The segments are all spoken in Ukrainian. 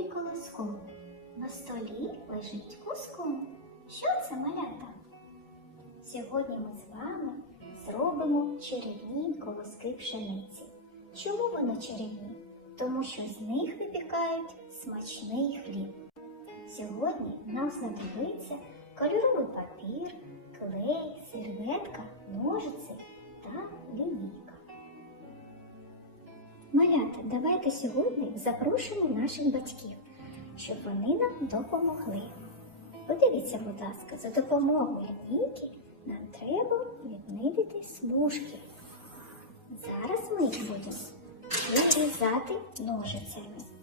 каструлі колоском. На столі лежить куском. Що це малята? Сьогодні ми з вами зробимо чарівні колоски пшениці. Чому вони чарівні? Тому що з них випікають смачний хліб. Сьогодні нам знадобиться кольоровий папір, клей, серветка, ножиці давайте сьогодні запрошуємо наших батьків, щоб вони нам допомогли. Подивіться, будь ласка, за допомогою лінійки нам треба віднидити смужки. Зараз ми їх будемо вирізати ножицями.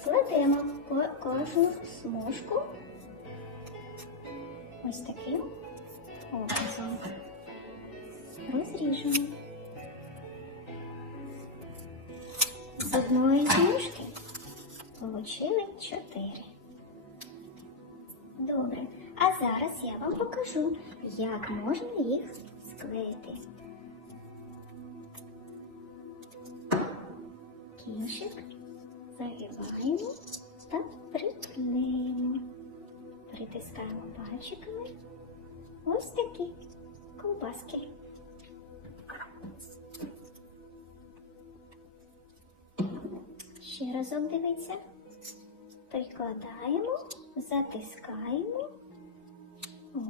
Складемо ко- кожну смужку ось таким образом. Розріжемо. З одної смужки получили чотири. Добре. А зараз я вам покажу, як можна їх склеїти. Кінчик загибаємо та приклеїмо. Притискаємо пальчиками ось такі ковбаски. Ще разок дивіться. Прикладаємо, затискаємо.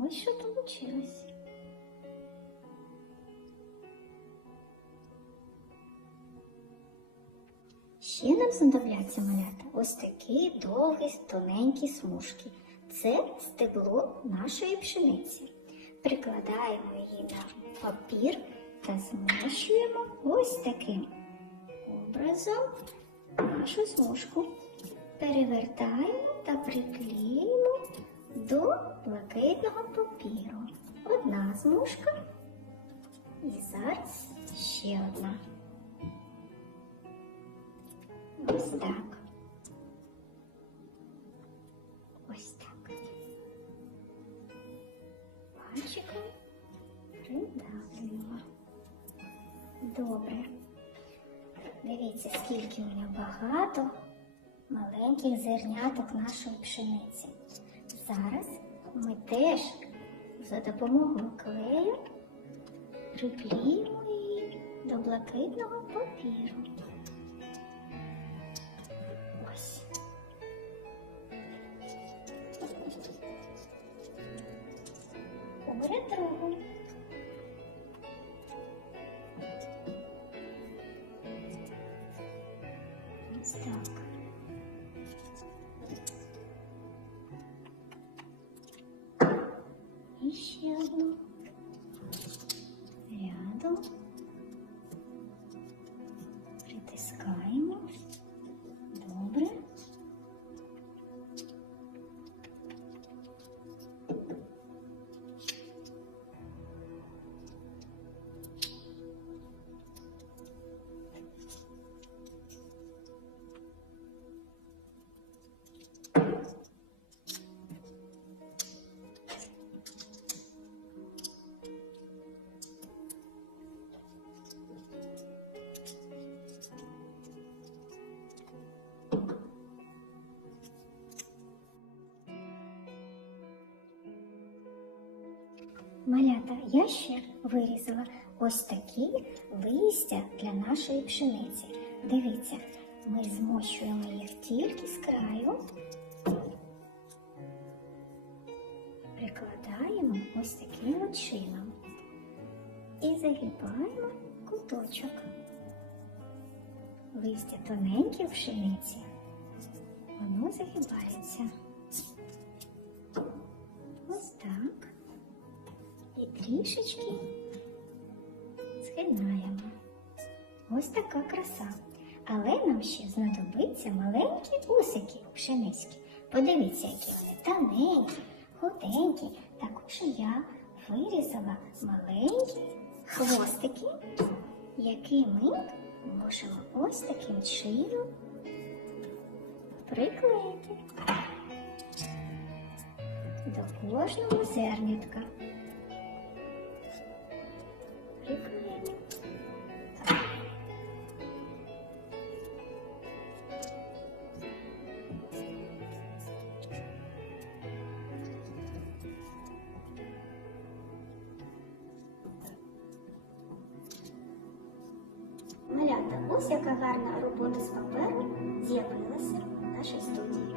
Ось що вийшло. Нам знадобляться малята ось такі довгі, тоненькі смужки. Це стебло нашої пшениці. Прикладаємо її на папір та змащуємо ось таким образом нашу смужку. Перевертаємо та приклеїмо до блакитного папіру. Одна смужка і зараз ще одна. Ось так. Ось так. Пальчиком придавлюємо. Добре. Дивіться, скільки у мене багато маленьких зерняток нашої пшениці. Зараз ми теж за допомогою клею приклеїмо її до блакитного папіру. Ось так. Одну. Рядом. Малята, я ще вирізала ось такі листя для нашої пшениці. Дивіться, ми змощуємо їх тільки з краю, прикладаємо ось таким от чином і загибаємо куточок. Листя тоненькі в пшениці, воно загибається. Ось так. І трішечки згинаємо. Ось така краса. Але нам ще знадобиться маленькі усики пшеницькі. Подивіться, які вони тоненькі, худенькі Також я вирізала маленькі хвостики, які ми можемо ось таким чином приклеїти до кожного зернятка. Приклеїмо. Так. Малята, ось яка гарна робота з паперу з'явилася в нашій студії.